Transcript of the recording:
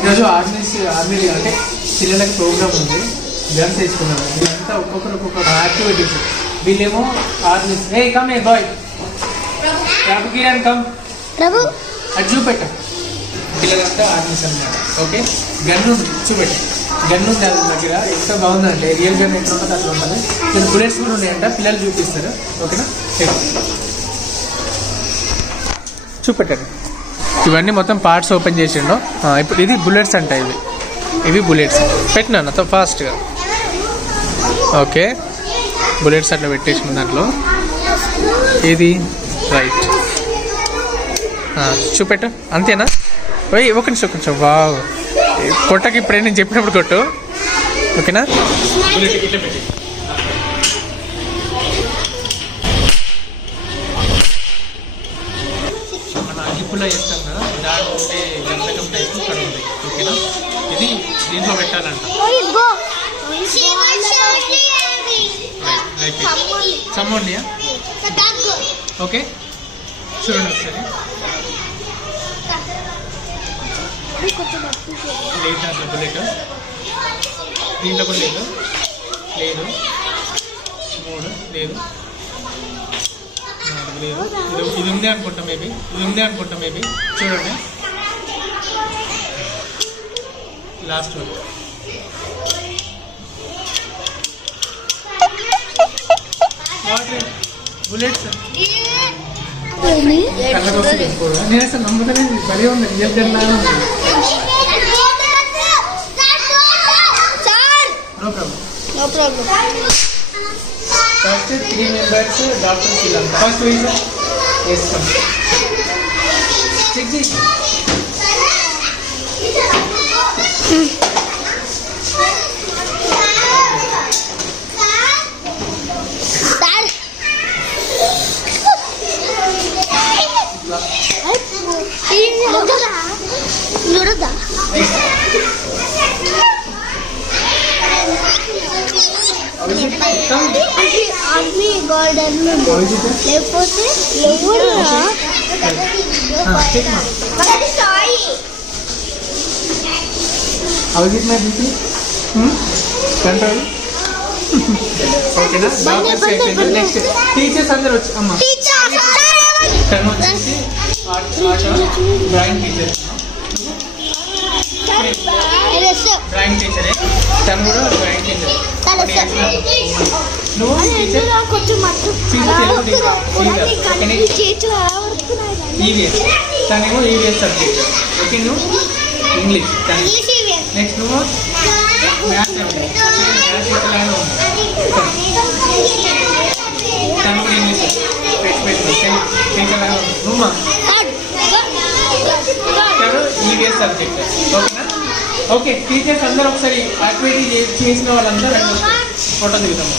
ఈరోజు ఆర్మీ అంటే పిల్లలకి ప్రోగ్రామ్ ఉంది, గన్స్ తెచ్చుకున్నాను. వీళ్ళంతా ఒక్కొక్క యాక్టివిటీస్. వీళ్ళేమో ఆర్మీ. ఏ కమ్ ఏ బాయ్ ప్రభు కిరణ్ కమ్ ప్రభు అది చూపెట్ట. పిల్లలంతా ఆర్మీస్ అనమాట. Okay, gun చూపెట్ట. గన్ను ఉంది అది దగ్గర. ఎంత బాగుందంటే రియల్ గన్ ఎట్లా ఉంటుంది అట్లా ఉంటుంది. ఇక్కడ బుల్లెట్స్ కూడా ఉన్నాయంట, పిల్లలు చూపిస్తారు. ఓకేనా, చూపెట్టండి. ఇవన్నీ మొత్తం పార్ట్స్ ఓపెన్ చేసిండు. ఇప్పుడు ఇది బుల్లెట్స్ అంట. ఇవి బుల్లెట్స్ పెట్టినా నాతో ఫాస్ట్గా. ఓకే, బుల్లెట్స్ అట్లా పెట్టేసిన దాంట్లో ఇది రైట్. చూపెట్టు. అంతేనా? పోయి ఒక నిమిషం. వావ్, కొట్టకి ఇప్పుడే నేను చెప్పినప్పుడు కొట్టు. ఓకేనా? మన అగ్గిపుల్ల చేస్తాం కదా, దాంట్లో ఉండే గంధకం టైప్ ఇక్కడ ఉంది. ఓకేనా? ఇది దీంట్లో పెట్టాలంట. సమ్మోండియా. ఓకే, చూడండి ఒకసారి. లేదు దాంట్లో బుల్లెట్, దీంట్లో కూడా లేదు. 3 లేదు, 4 లేదు. ఇది ఉంది అనుకుంటా మేబీ. చూడండి లాస్ట్ వరకు. బుల్లెట్స్ నేను అసలు నమ్ముతలేదు. భలే ఉంది, రియల్ గన్ లాగా ఉంది. No problem. First 3 members doctors వీళ్ళంతా. ఫస్ట్ వేస్తాం. చెక్ చేసి ఆర్మీ గార్డెన్ లేకపోతే కంట్రోల్. ఓకేనా? డాక్టర్స్ అయిపోయింది. నెక్స్ట్ టీచర్స్ అందరు వచ్చి అమ్మ తను వచ్చేసి డ్రాయింగ్ టీచర్. డ్రాయింగ్ టీచరే తను కూడా డ్రాయింగ్ టీచర్. నువ్వు టీచర్ ఈవీఎస్, తనేమో ఈవీఎస్ సబ్జెక్ట్. ఓకే, నువ్వు ఇంగ్లీష్. నెక్స్ట్ నువ్వు మ్యాథ్స్. మ్యాథ్స్ ఎట్లాగా ఉంది. తను కూడా ఇంగ్లీష్ ఎట్లాగా ఉంది. నువ్వు తను ఈవీఎస్ సబ్జెక్ట్. ఓకేనా? ఓకే, టీచర్స్ అందరూ ఒకసారి యాక్టివిటీ చేసిన వాళ్ళందరూ ఫోటో దిగుతాము.